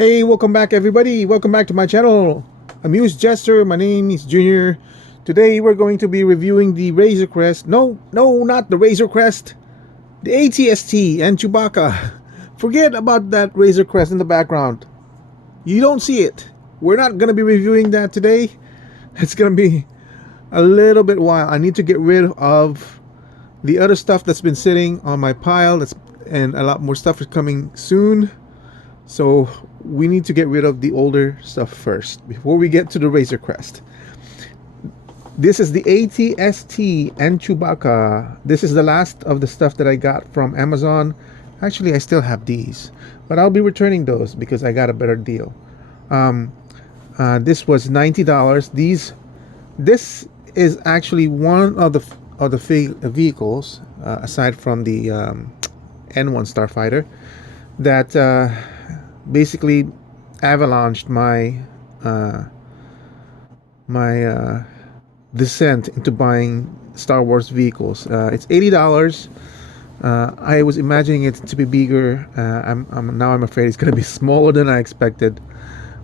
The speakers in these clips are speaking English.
Hey, welcome back everybody. Welcome back to my channel. Amused Jester. My name is Junior. Today we're going to be reviewing the Razor Crest. No, not the Razor Crest. The ATST and Chewbacca. Forget about that Razor Crest in the background. You don't see it. We're not going to be reviewing that today. It's going to be a little bit while. I need to get rid of the other stuff that's been sitting on my pile. And a lot more stuff is coming soon. So we need to get rid of the older stuff first before we get to the Razor Crest. This is the ATST and Chewbacca. This is the last of the stuff that I got from Amazon. Actually, I still have these, but I'll be returning those because I got a better deal. This was $90. This is actually one of the vehicles, aside from the N1 Starfighter, that basically avalanched my descent into buying Star Wars vehicles. It's $80. I was imagining it to be bigger. I'm afraid it's going to be smaller than I expected,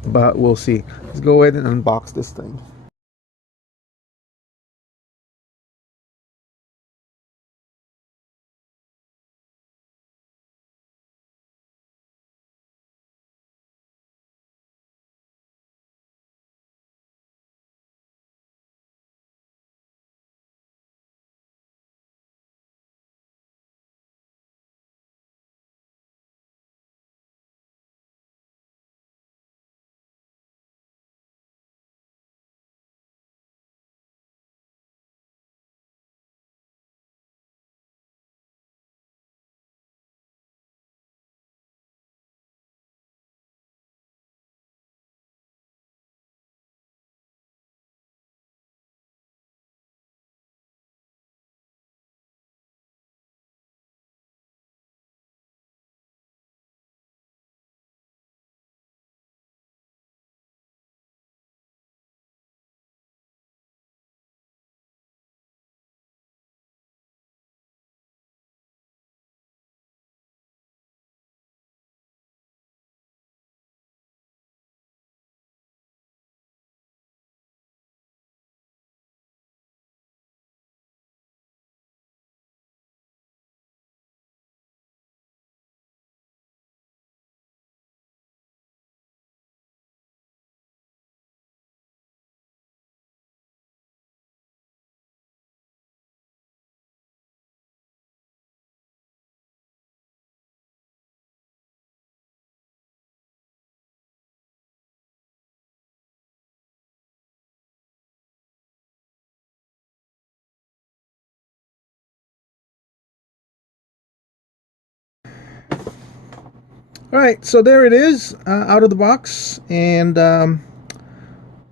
but we'll see. Let's go ahead and unbox this thing. All right, so there it is, out of the box, and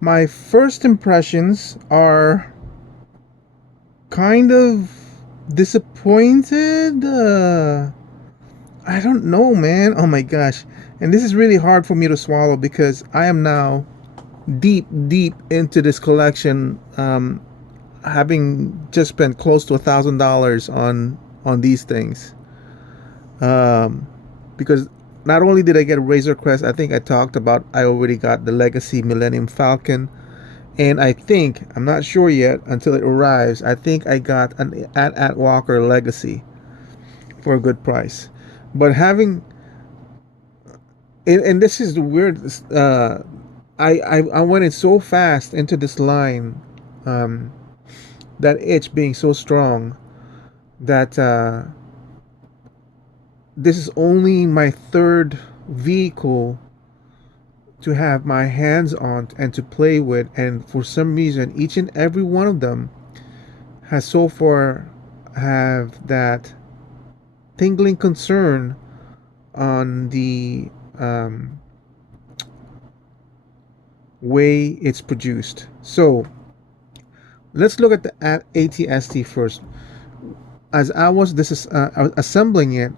my first impressions are kind of disappointed. I don't know, man. Oh my gosh. And this is really hard for me to swallow because I am now deep into this collection, having just spent close to $1,000 on these things. Because not only did I get a Razor Crest, I think I talked about I already got the Legacy Millennium Falcon, and I'm not sure yet until it arrives. I think I got an at Walker Legacy for a good price. But and this is the weirdest. I went in so fast into this line, um, that itch being so strong that this is only my third vehicle to have my hands on and to play with, and for some reason each and every one of them has so far have that tingling concern on the way it's produced. So let's look at the ATST first. As I was assembling it,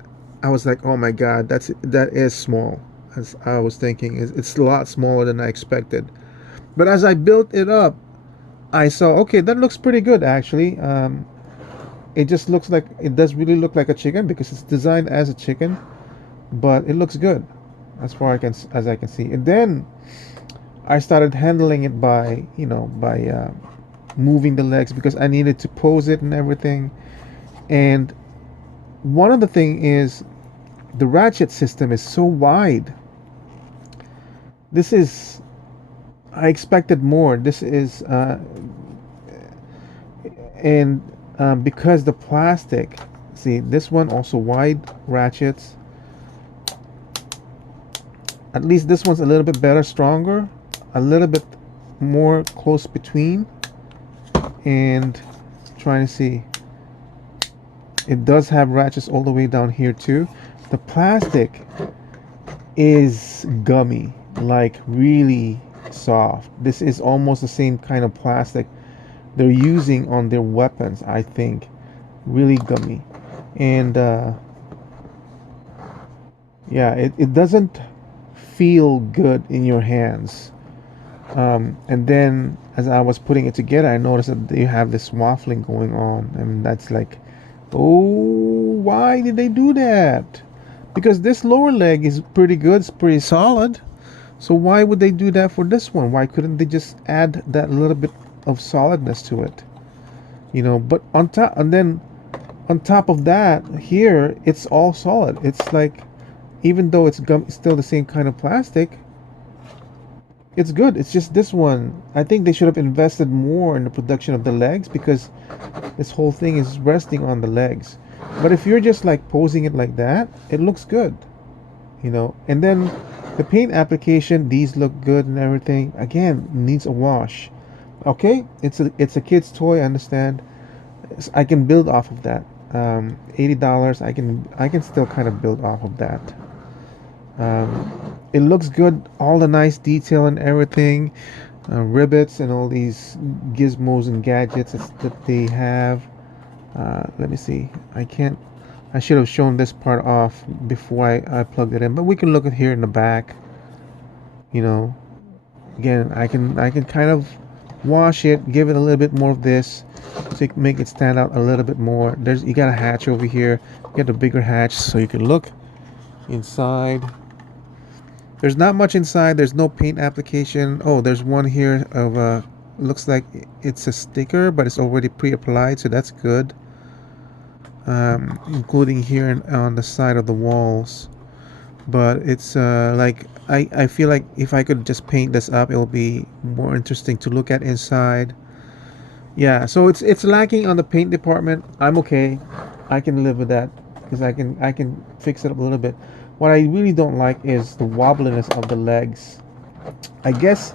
I was like, oh my god, that is small. As I was thinking, it's a lot smaller than I expected. But as I built it up, I saw, okay, that looks pretty good actually. It just looks like, it does really look like a chicken because it's designed as a chicken, but it looks good. as far as I can see. And then I started handling it by, moving the legs because I needed to pose it and everything. And one of the thing is the ratchet system is so wide. This is I expected more. This is and because the plastic, see this one also wide ratchets. At least this one's a little bit better, stronger, a little bit more close between. And trying to see, it does have ratchets all the way down here too. The plastic is gummy, like really soft. This is almost the same kind of plastic they're using on their weapons, I think. Really gummy. And yeah, it doesn't feel good in your hands. And then as I was putting it together, I noticed that they have this waffling going on, and that's like, oh, why did they do that? Because this lower leg is pretty good, it's pretty solid. So why would they do that for this one? Why couldn't they just add that little bit of solidness to it? But on top, and then on top of that, here it's all solid. It's like, even though it's still the same kind of plastic, it's good. It's just this one. I think they should have invested more in the production of the legs because this whole thing is resting on the legs. But if you're just like posing it like that, it looks good. And then the paint application, these look good and everything. Again, needs a wash. Okay, it's a kid's toy. I understand. I can build off of that. $80. I can still kind of build off of that. It looks good. All the nice detail and everything, rivets and all these gizmos and gadgets that they have. Let me see. I should have shown this part off before I plugged it in, but we can look at here in the back. Again, I can kind of wash it, give it a little bit more of this to make it stand out a little bit more. You got a hatch over here. You got a bigger hatch so you can look inside. There's not much inside. There's no paint application. Oh, there's one here of looks like it's a sticker, but it's already pre-applied, so that's good. Including here on the side of the walls. But it's like I feel like if I could just paint this up, it'll be more interesting to look at inside. Yeah, so it's lacking on the paint department. I'm okay. I can live with that because I can fix it up a little bit. What I really don't like is the wobbliness of the legs. I guess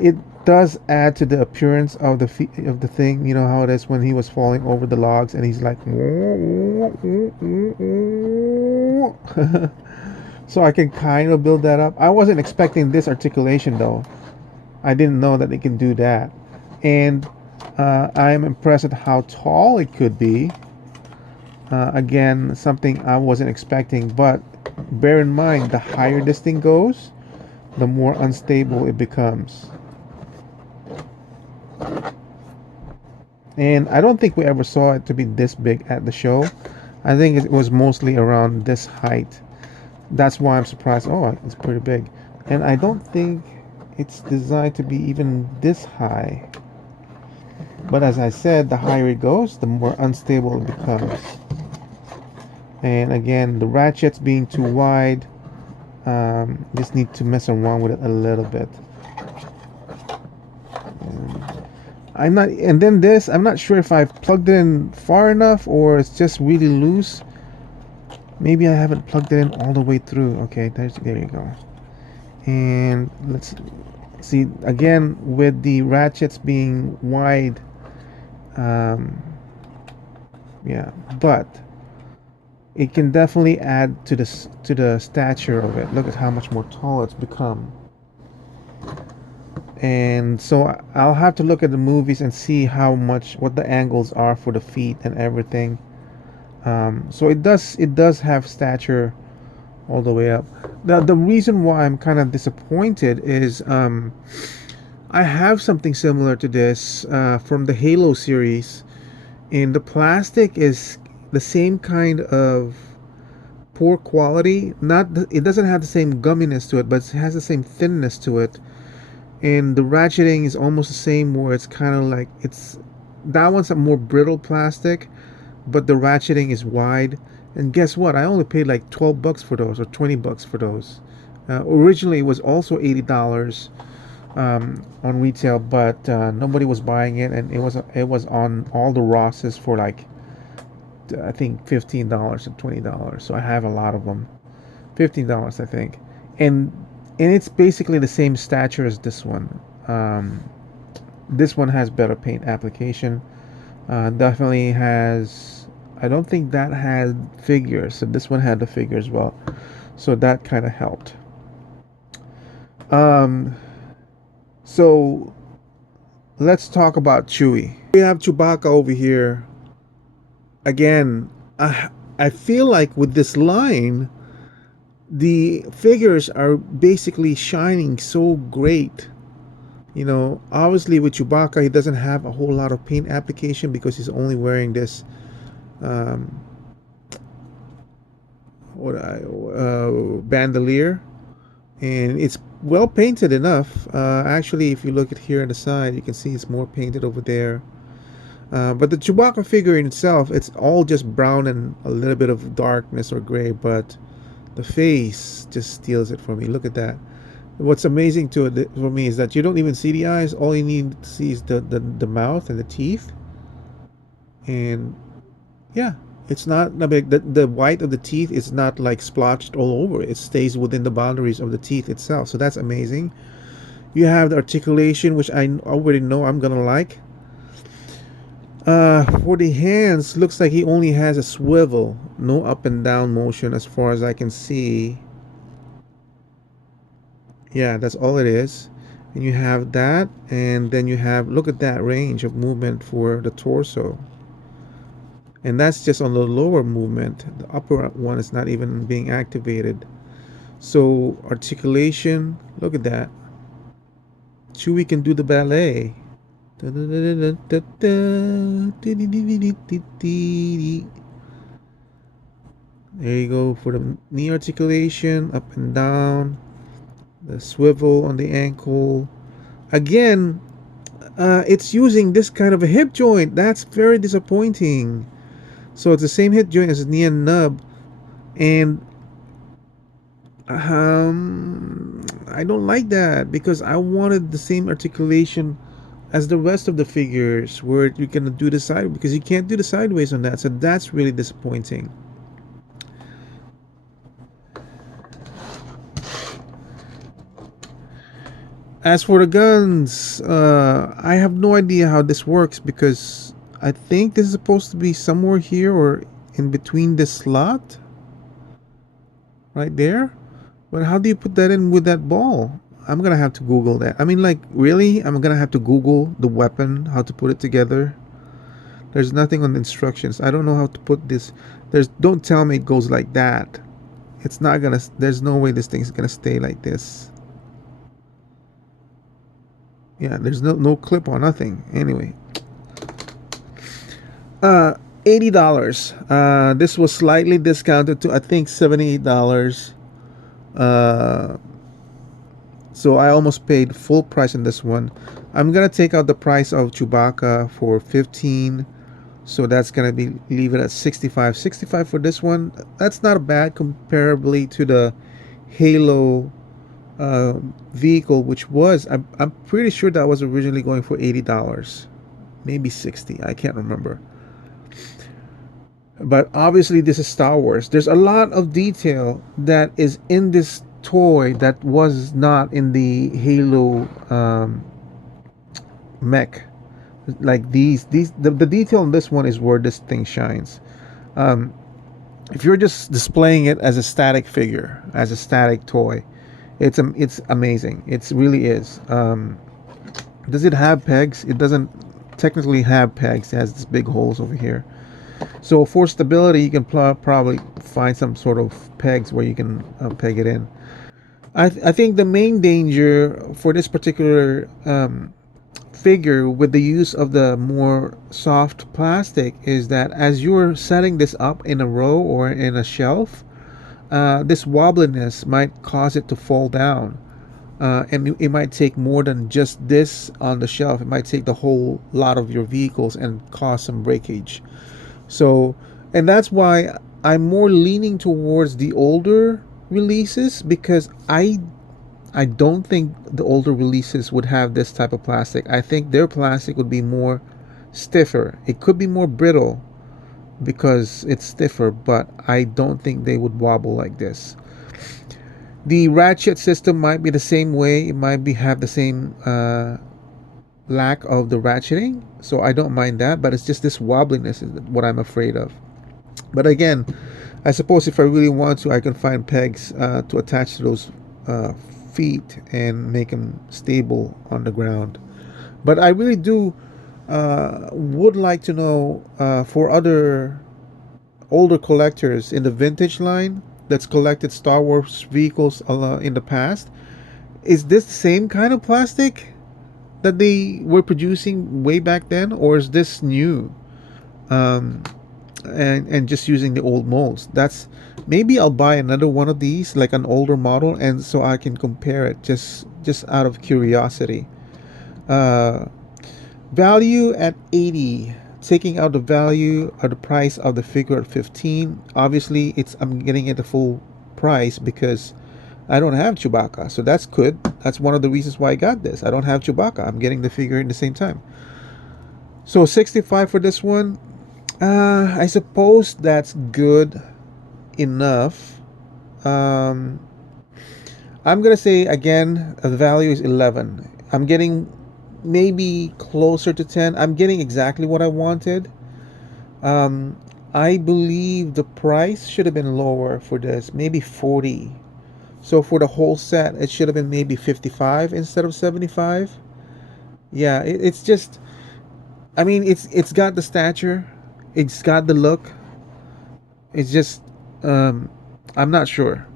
it does add to the appearance of the thing. You know how it is when he was falling over the logs and he's like so I can kind of build that up. I wasn't expecting this articulation though. I didn't know that they can do that. And I am impressed at how tall it could be. Again, something I wasn't expecting, but bear in mind, the higher this thing goes, the more unstable it becomes. And I don't think we ever saw it to be this big at the show. I think it was mostly around this height. That's why I'm surprised. Oh, it's pretty big. And I don't think it's designed to be even this high. But as I said, the higher it goes, the more unstable it becomes. And again, the ratchets being too wide, just need to mess around with it a little bit. And then this, I'm not sure if I've plugged it in far enough or it's just really loose. Maybe I haven't plugged it in all the way through. Okay, there you go. And let's see, again, with the ratchets being wide, yeah, but it can definitely add to the stature of it. Look at how much more tall it's become. And so I'll have to look at the movies and see what the angles are for the feet and everything. So it does have stature all the way up. The reason why I'm kind of disappointed is I have something similar to this from the Halo series, and the plastic is the same kind of poor quality. Not it doesn't have the same gumminess to it, but it has the same thinness to it. And the ratcheting is almost the same, where it's kind of like it's that one's a more brittle plastic, but the ratcheting is wide. And guess what? I only paid like 12 bucks for those, or 20 bucks for those. Originally, it was also $80 on retail, but nobody was buying it, and it was on all the Rosses for like I think $15 and $20. So I have a lot of them. $15, I think, and it's basically the same stature as this one. This one has better paint application. Definitely has. I don't think that had figures, so this one had the figure as well. So that kind of helped. So let's talk about Chewie. We have Chewbacca over here. Again, I feel like with this line, the figures are basically shining so great. You know, obviously with Chewbacca, he doesn't have a whole lot of paint application because he's only wearing this bandolier, and it's well painted enough. Actually, if you look at here on the side, you can see it's more painted over there. But the Chewbacca figure in itself, it's all just brown and a little bit of darkness or gray, but the face just steals it for me. Look at that. What's amazing to it for me is that you don't even see the eyes. All you need to see is the mouth and the teeth. And yeah, it's not the white of the teeth is not like splotched all over. It stays within the boundaries of the teeth itself. So that's amazing. You have the articulation, which I already know I'm gonna like. For the hands, looks like he only has a swivel, no up and down motion as far as I can see. Yeah, that's all it is. And you have that, and then you have, look at that range of movement for the torso. And that's just on the lower movement. The upper one is not even being activated. So articulation, look at that. Chewie can do the ballet. There you go for the knee articulation, up and down, the swivel on the ankle. Again, it's using this kind of a hip joint. That's very disappointing. So it's the same hip joint as the knee and nub, and I don't like that because I wanted the same articulation as the rest of the figures where you can do the side, because you can't do the sideways on that. So that's really disappointing. As for the guns, I have no idea how this works, because I think this is supposed to be somewhere here or in between this slot right there. But how do you put that in with that ball? I'm gonna have to Google that. I mean, like, really? I'm gonna have to Google the weapon, how to put it together. There's nothing on the instructions. I don't know how to put this. Don't tell me it goes like that. It's not gonna, there's no way this thing's gonna stay like this. Yeah, there's no clip or nothing. Anyway. $80. This was slightly discounted to, I think, $78. So I almost paid full price on this one. I'm gonna take out the price of Chewbacca for 15, so that's gonna be, leave it at 65. 65 for this one. That's not bad comparably to the Halo vehicle, which was, I'm pretty sure that was originally going for $80, maybe 60. I can't remember. But obviously this is Star Wars. There's a lot of detail that is in this toy that was not in the Halo mech. Like the detail in this one is where this thing shines. If you're just displaying it as a static figure, as a static toy, it's amazing. It really is. Does it have pegs? It doesn't technically have pegs. It has these big holes over here. So for stability, you can probably find some sort of pegs where you can peg it in. I think the main danger for this particular figure with the use of the more soft plastic is that as you're setting this up in a row or in a shelf, this wobbliness might cause it to fall down. And it might take more than just this on the shelf. It might take the whole lot of your vehicles and cause some breakage. So, and that's why I'm more leaning towards the older releases, because I don't think the older releases would have this type of plastic. I think their plastic would be more stiffer. It could be more brittle because it's stiffer, but I don't think they would wobble like this. The ratchet system might be the same way. It might be have the same lack of the ratcheting, so I don't mind that. But it's just this wobbliness is what I'm afraid of. But again, I suppose if I really want to, I can find pegs to attach to those uh, feet and make them stable on the ground. But I really do would like to know for other older collectors in the vintage line that's collected Star Wars vehicles in the past, is this the same kind of plastic that they were producing way back then, or is this new? Um, and just using the old molds. That's maybe I'll buy another one of these, like an older model, and so I can compare it just out of curiosity. Uh, Value at 80. Taking out the value or the price of the figure at 15. Obviously, it's I'm getting it the full price because I don't have Chewbacca, so that's good. That's one of the reasons why I got this. I don't have Chewbacca. I'm getting the figure in the same time. So 65 for this one. I suppose that's good enough. Um, I'm gonna say again, the value is 11. I'm getting maybe closer to 10. I'm getting exactly what I wanted. Um, I believe the price should have been lower for this, maybe 40. So for the whole set, it should have been maybe 55 instead of 75. Yeah, it's just, I mean, it's got the stature, it's got the look. It's just, um, I'm not sure,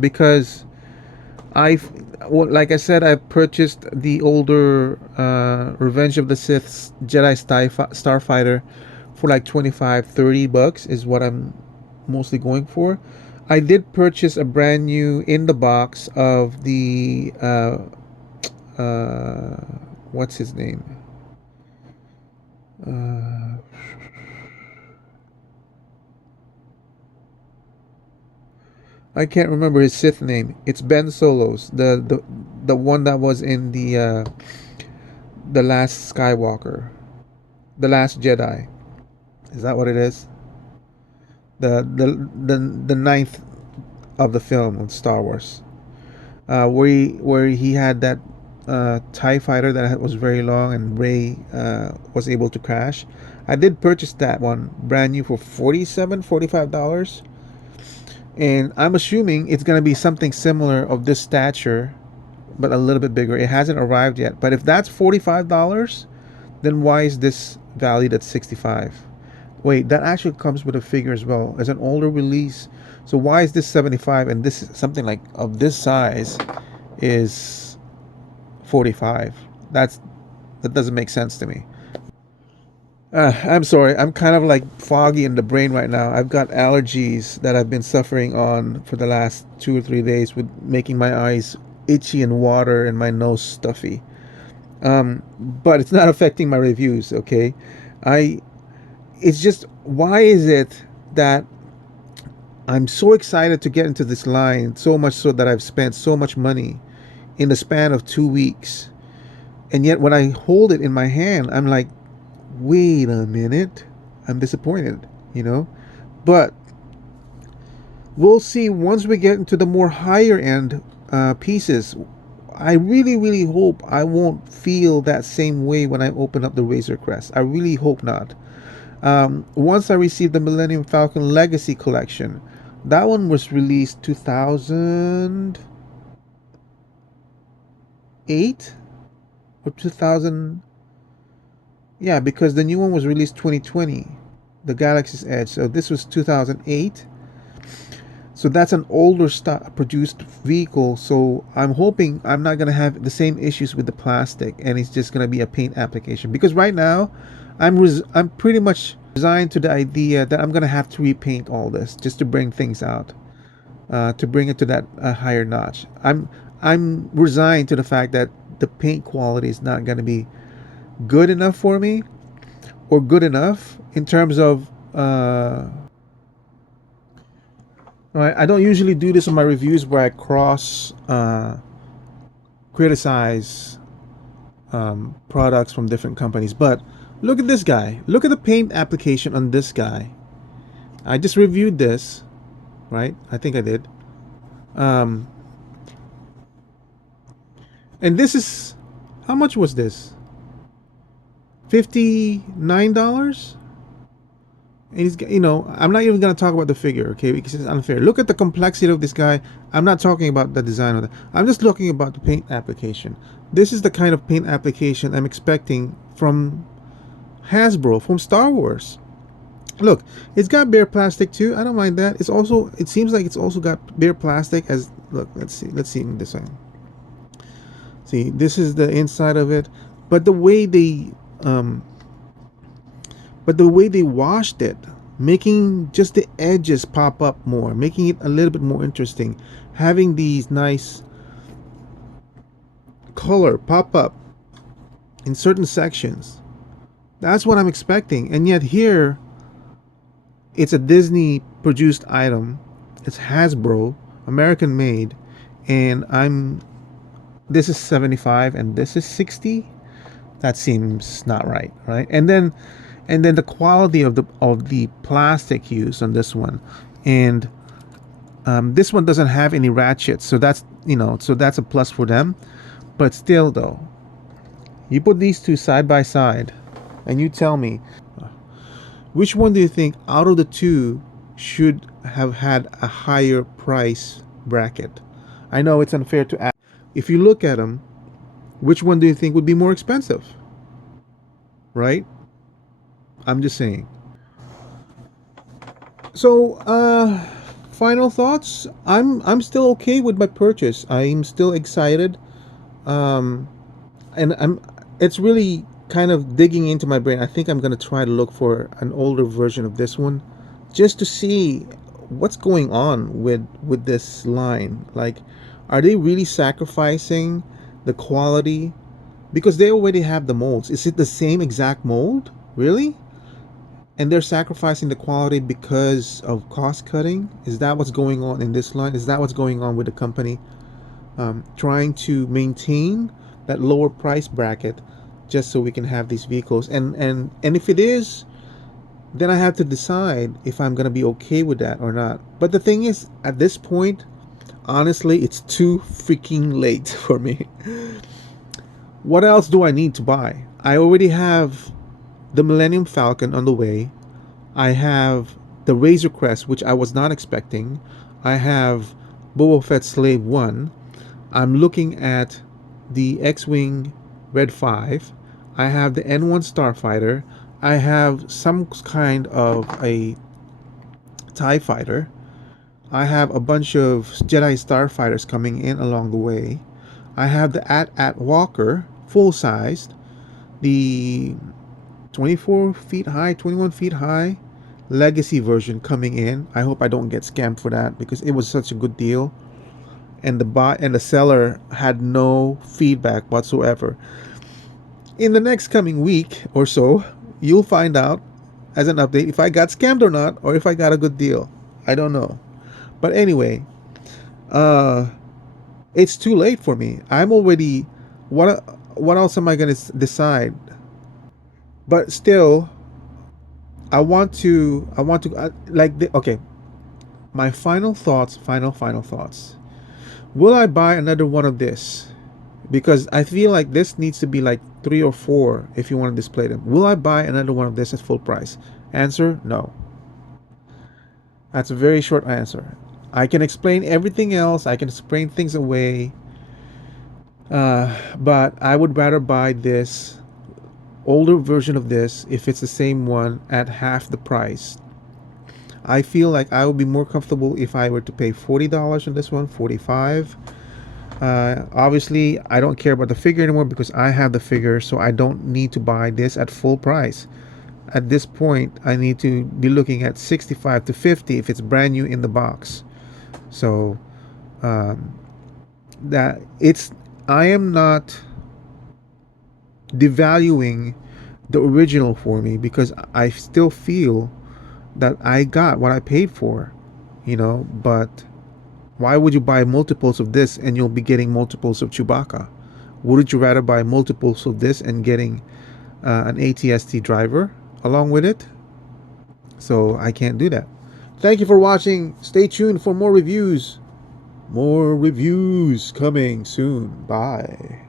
because I, well, like I said, I purchased the older Revenge of the Sith Jedi Starfighter for like 25, $30 is what I'm mostly going for. I did purchase a brand new in the box of the uh, what's his name? Uh, I can't remember his Sith name. It's Ben Solo's, the one that was in the last Skywalker, the last Jedi. Is that what it is? The ninth of the film of Star Wars, where he had that Tie fighter that was very long and Ray was able to crash. I did purchase that one brand new for $47, $45, and I'm assuming it's gonna be something similar of this stature, but a little bit bigger. It hasn't arrived yet. But if that's $45, then why is this valued at 65? Wait, that actually comes with a figure as well as an older release. So why is this 75 and this something like of this size is 45? That doesn't make sense to me. I'm sorry. I'm kind of like foggy in the brain right now. I've got allergies that I've been suffering on for the last 2 or 3 days, with making my eyes itchy and water and my nose stuffy. But it's not affecting my reviews. Okay, I. It's just, why is it that I'm so excited to get into this line, so much so that I've spent so much money in the span of 2 weeks, and yet when I hold it in my hand, I'm like, wait a minute, I'm disappointed, you know. But we'll see once we get into the more higher end pieces. I really, really hope I won't feel that same way when I open up the Razor Crest. I really hope not. Once I received the Millennium Falcon Legacy Collection, that one was released 2008 or 2000. Yeah, because the new one was released 2020, the Galaxy's Edge. So this was 2008. So that's an older produced vehicle. So I'm hoping I'm not gonna have the same issues with the plastic, and it's just gonna be a paint application. Because right now, I'm pretty much resigned to the idea that I'm gonna have to repaint all this just to bring things out. to bring it to that higher notch. I'm resigned to the fact that the paint quality is not going to be good enough for me, or good enough in terms of right. I don't usually do this in my reviews where I cross criticize products from different companies. But look at this guy. Look at the paint application on this guy. I just reviewed this, right? I think I did. Um, and this is, how much was this? $59. And he's, I'm not even gonna talk about the figure, okay? Because it's unfair. Look at the complexity of this guy. I'm not talking about the design of that. I'm just looking about the paint application. This is the kind of paint application I'm expecting from Hasbro, from Star Wars. Look, it's got bare plastic too. I don't mind that. It's also, it seems like it's also got bare plastic as, look, let's see in this one. See, this is the inside of it, but the way they washed it, making just the edges pop up more, making it a little bit more interesting, having these nice color pop up in certain sections. That's what I'm expecting. And yet here, it's a Disney produced item. It's Hasbro, American made, and this is 75 and this is 60. That seems not right, right? And then the quality of the plastic used on this one, and this one doesn't have any ratchets, so that's a plus for them. But still, though, you put these two side by side, and you tell me, which one do you think out of the two should have had a higher price bracket? I know it's unfair to ask. If you look at them, which one do you think would be more expensive? Right? I'm just saying. So, final thoughts. I'm still okay with my purchase. I'm still excited. And it's really kind of digging into my brain. I think I'm gonna try to look for an older version of this one, just to see what's going on with this line. Like, are they really sacrificing the quality because they already have the molds? Is it the same exact mold, really? And they're sacrificing the quality because of cost cutting? Is that what's going on in this line? Is that what's going on with the company trying to maintain that lower price bracket just so we can have these vehicles? And if it is, then I have to decide if I'm gonna be okay with that or not. But the thing is, at this point, honestly, it's too freaking late for me. What else do I need to buy? I already have the Millennium Falcon on the way. I have the Razor Crest, which I was not expecting. I have Boba Fett Slave 1. I'm looking at the X-Wing Red 5. I have the N1 Starfighter. I have some kind of a TIE Fighter. I have a bunch of Jedi Starfighters coming in along the way. I have the AT-AT Walker, full-sized. The 24 feet high, 21 feet high legacy version coming in. I hope I don't get scammed for that because it was such a good deal. And the seller had no feedback whatsoever. In the next coming week or so, you'll find out as an update if I got scammed or not, or if I got a good deal. I don't know. But anyway, it's too late for me. I'm already, what else am I going to decide? But still, I want to okay, my final thoughts. Will I buy another one of this? Because I feel like this needs to be like 3 or 4 if you want to display them. Will I buy another one of this at full price? Answer, no. That's a very short answer. I can explain everything else. I can explain things away. But I would rather buy this older version of this if it's the same one at half the price. I feel like I would be more comfortable if I were to pay $40 on this one, $45. Obviously, I don't care about the figure anymore because I have the figure, so I don't need to buy this at full price. At this point, I need to be looking at $65 to $50 if it's brand new in the box. So that it's I am not devaluing the original for me, because I still feel that I got what I paid for, but why would you buy multiples of this and you'll be getting multiples of Chewbacca? Wouldn't you rather buy multiples of this and getting an ATST driver along with it? So I can't do that. Thank you for watching. Stay tuned for more reviews. More reviews coming soon. Bye.